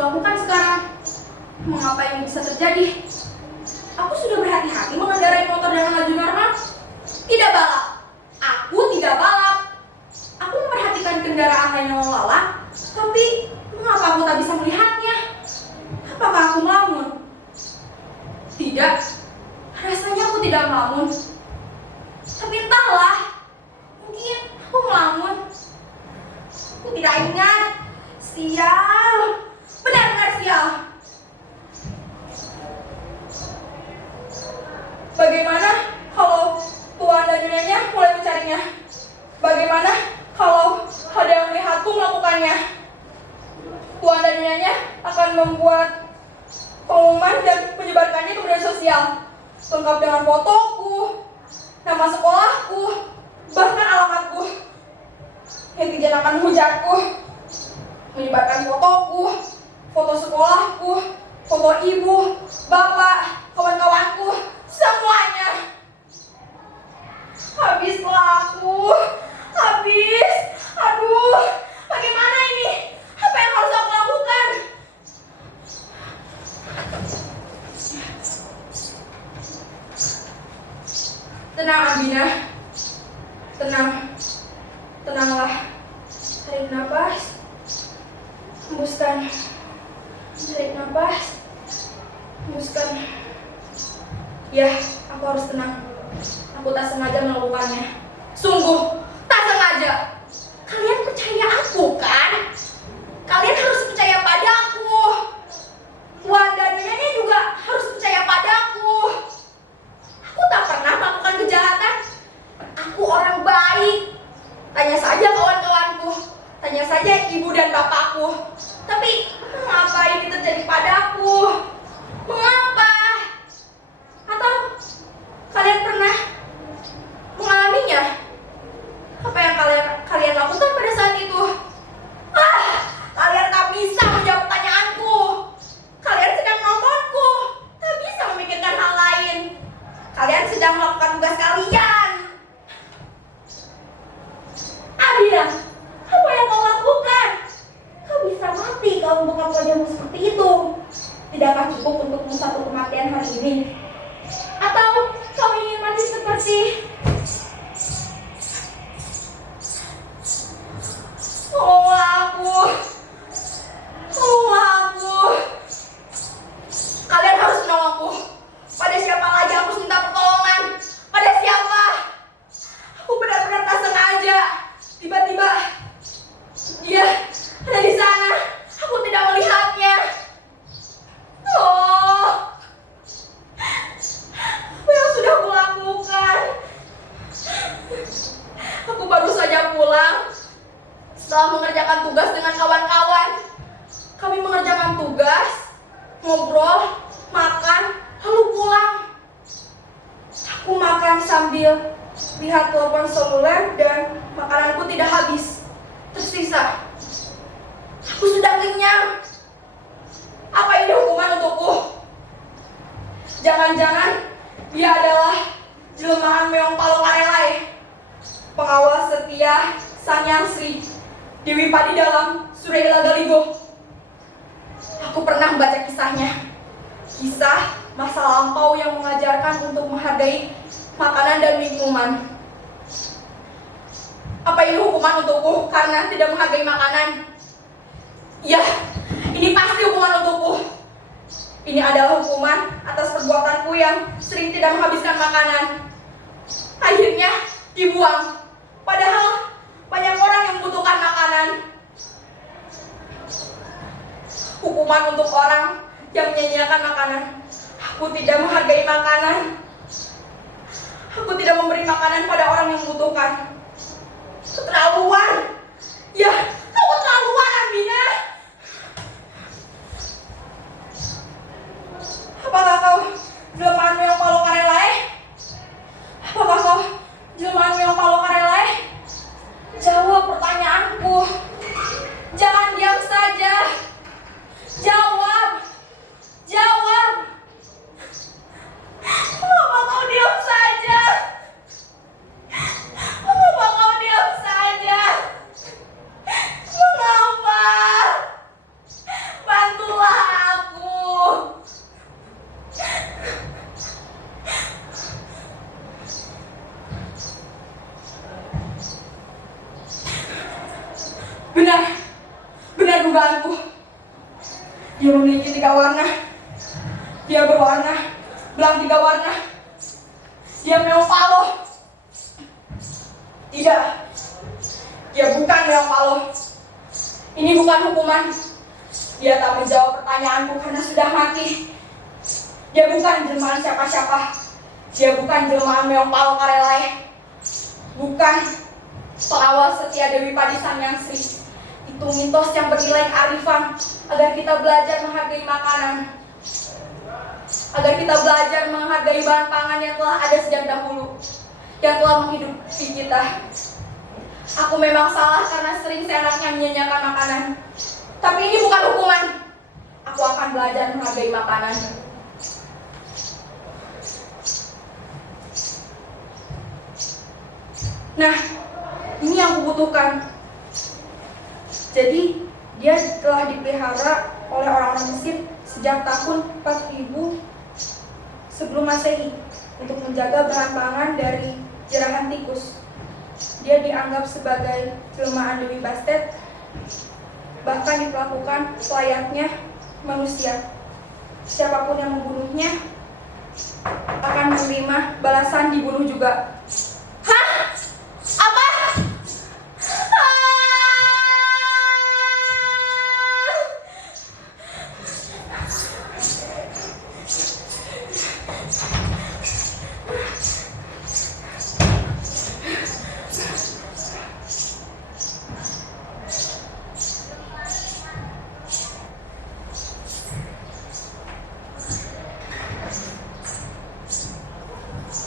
lakukan sekarang? Mengapa ini bisa terjadi? Aku sudah berhati-hati mengendarai motor dengan laju normal. Tidak balap. Aku tidak balap. Aku memperhatikan kendaraan lain lalu lalang, tapi mengapa aku tak bisa melihatnya? Apakah aku melamun? Tidak. Rasanya aku tidak melamun. Tapi entahlah. Mungkin aku melamun. Aku tidak ingat. Sial. Benar-benar sial. Bagaimana kalau tuan dan nyonyanya mulai mencarinya? Bagaimana kalau ada yang melihatku melakukannya? Tuan dan nyonyanya akan membuat pengumuman dan menyebarkannya ke media sosial, lengkap dengan fotoku, nama sekolahku, bahkan alamatku. Netizen akan menghujatku, menyebarkan fotoku, foto sekolahku, foto ibu, bapak, kawan-kawanku, semuanya. Habislah aku. Habis. Aduh, bagaimana ini? Apa yang harus aku lakukan? Tenang, Albina. Tenang. Tenanglah. Tarik nafas. Hembuskan. Tarik nafas. Hembuskan. Ya, aku harus tenang. Aku tak sengaja melakukannya. Sungguh, tak sengaja. Kalian percaya aku, kan? Kalian harus percaya padaku. Tuan dan nyonya juga harus percaya padaku. Aku tak pernah melakukan kejahatan. Aku orang baik. Tanya saja kawan-kawanku. Tanya saja ibu dan bapakku. Tapi, mengapa ini terjadi padaku? Mengapa? Atau kalian pernah mengalaminya? Apa yang kalian lakukan pada saat itu? Kalian tak bisa menjawab pertanyaanku. Kalian sedang menontonku, tak bisa memikirkan hal lain. Kalian sedang melakukan tugas kalian. Abina, apa yang kau lakukan? Kau bisa mati kalau membuka wajahmu seperti itu. Tidakkah cukup untukmu satu kematian hari ini? Atau kau ingin mati seperti aku. Kalian harus menolongku. Pada siapa lagi aku harus minta pertolongan? Pada siapa? Aku benar-benar tak sengaja. Tiba-tiba dia ada di sana. Aku tidak melihatnya. Apa yang sudah aku lakukan? Aku baru saja pulang setelah mengerjakan tugas dengan kawan-kawan. Kami mengerjakan tugas, ngobrol, makan, lalu pulang. Aku makan sambil lihat telepon seluler dan makananku tidak habis, tersisa. Aku sudah kenyang. Apa ini hukuman untukku? Jangan-jangan dia adalah jelmaan Meong Palongarelai, pengawal setia Sanyang Sri Dewi Padi dalam Surya Ilaga Ligo. Aku pernah membaca kisahnya. Kisah masa lampau yang mengajarkan untuk menghargai makanan dan minuman. Apa ini hukuman untukku karena tidak menghargai makanan? Ya, ini pasti hukuman untukku. Ini adalah hukuman atas perbuatanku yang sering tidak menghabiskan makanan. Akhirnya dibuang. Padahal banyak orang yang membutuhkan makanan. Hukuman untuk orang yang menyia-nyiakan makanan. Aku tidak menghargai makanan. Aku tidak memberi makanan pada orang yang membutuhkan. Keterlaluan. Ya, kau keterlaluan, Albina. Apakah kau jelmaan Meong Palongarelai? Apakah kau jelmaan Meong Palongarelai? Jawab pertanyaanku. Jangan diam saja. Jawab. Jawab. Kenapa kau diam saja? Kenapa kau diam saja? Mengapa? benar dugaanku. Dia memiliki 3 warna. Dia berwarna belang 3 warna. Dia memang Palo. Tidak. Dia bukan memang Palo. Ini bukan hukuman. Dia tak menjawab pertanyaanku karena sudah mati. Dia bukan jelmaan siapa-siapa. Dia bukan jelmaan Meong Palo Karelai. Bukan pengawal setia Dewi Padi Sang Sri. Itu mitos yang bernilai kearifan agar kita belajar menghargai makanan. Agar kita belajar menghargai bahan pangan yang telah ada sejak dahulu, yang telah menghidupi kita. Aku memang salah karena sering seenaknya menyanyiakan makanan. Tapi ini bukan hukuman. Aku akan belajar menghargai makanan. Nah, ini yang kubutuhkan. Jadi, dia telah dipelihara oleh orang-orang Mesir sejak tahun 4000 sebelum Masehi untuk menjaga bahan pangan dari jerahan tikus. Dia dianggap sebagai jelmaan Dewi Bastet, bahkan diperlakukan selayaknya manusia. Siapapun yang membunuhnya akan menerima balasan dibunuh juga. Hah? Apa?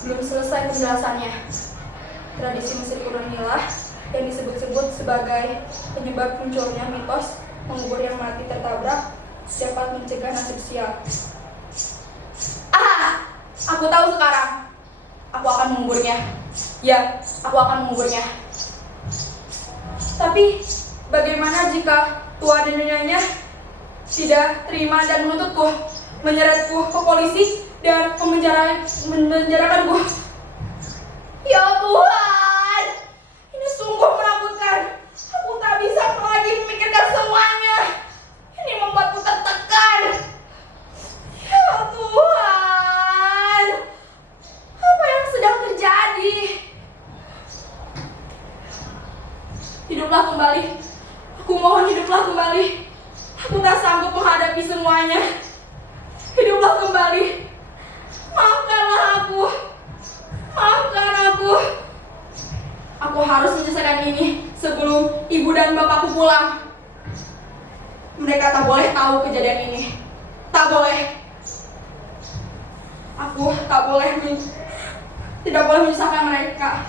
Belum selesai penjelasannya. Tradisi Mesir kuno inilah yang disebut-sebut sebagai penyebab munculnya mitos pengubur yang mati tertabrak dapat mencegah nasib sial. Ah, aku tahu sekarang. Aku akan menguburnya. Ya, aku akan menguburnya. Tapi bagaimana jika tua dan nyanyanya tidak terima dan menuntutku, menyeretku ke polisi dan memenjarakanku? Ya Tuhan, ini sungguh menakutkan. Aku tak bisa lagi memikirkan semuanya. Ini membuatku tertekan. Ya Tuhan, apa yang sedang terjadi? Hiduplah kembali. Aku mohon hiduplah kembali. Aku tak sanggup menghadapi semuanya. Hiduplah kembali. Maafkanlah aku. Maafkan aku. Aku harus menyelesaikan ini sebelum ibu dan bapakku pulang. Mereka tak boleh tahu kejadian ini. Tak boleh. Aku tidak boleh menyusahkan mereka.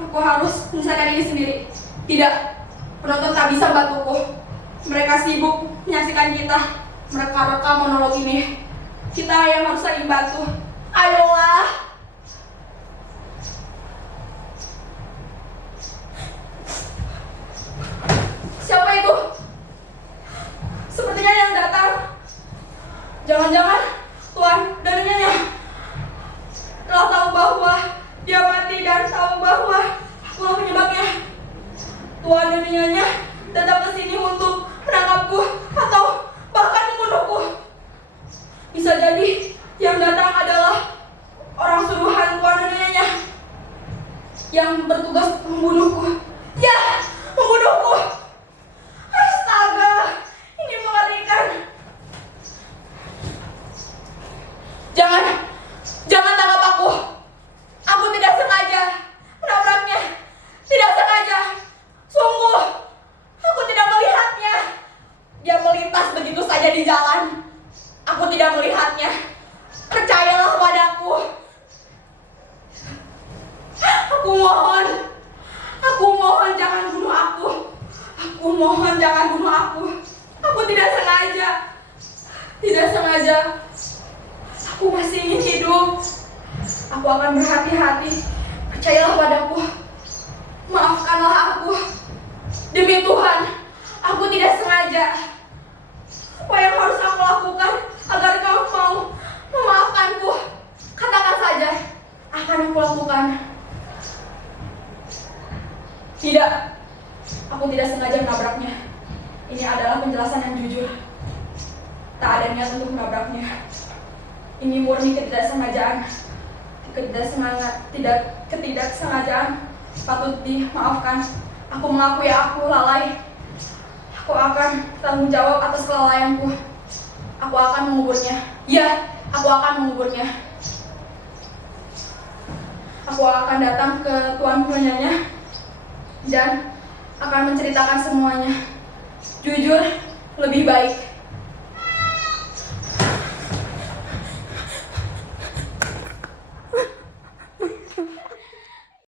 Aku harus menyelesaikan ini sendiri. Tidak, penonton tak bisa bantuku. Mereka sibuk menyaksikan kita mereka-reka monolog ini. Kita yang harus saling bantu. Ayolah. Siapa itu? Sepertinya yang datang. Jangan-jangan Tuan dan Nyonya telah tahu bahwa dia mati dan tahu bahwa akulah penyebabnya. Tuan dan Nyonya datang ke sini untuk menangkapku atau bahkan membunuhku. Bisa jadi yang datang adalah orang suruhan Tuan dan Nyonya yang bertugas membunuhku. Ya, membunuhku. Astaga, ini mengerikan. Jangan tangkap aku. Aku tidak sengaja menabraknya. Tidak sengaja. Sungguh, aku tidak melihatnya. Dia melintas begitu saja di jalan. Aku tidak melihatnya. Percayalah padaku. Aku mohon jangan bunuh aku. Aku mohon jangan bunuh aku. Aku tidak sengaja. Tidak sengaja. Aku masih ingin hidup. Aku akan berhati-hati. Percayalah padaku. Maafkanlah aku. Demi Tuhan, aku tidak sengaja. Apa yang harus aku lakukan agar kau mau memaafkanku? Katakan saja, akan aku lakukan. Tidak, aku tidak sengaja menabraknya. Ini adalah penjelasan yang jujur. Tak ada niat untuk menabraknya. Ini murni ketidaksengajaan. Ketidaksengajaan. Patut dimaafkan. Aku mengakui aku lalai. Aku akan tanggung jawab atas kelalaianku. Aku akan menguburnya. Ya, aku akan menguburnya. Aku akan datang ke Tuan Nyanya dan akan menceritakan semuanya. Jujur lebih baik.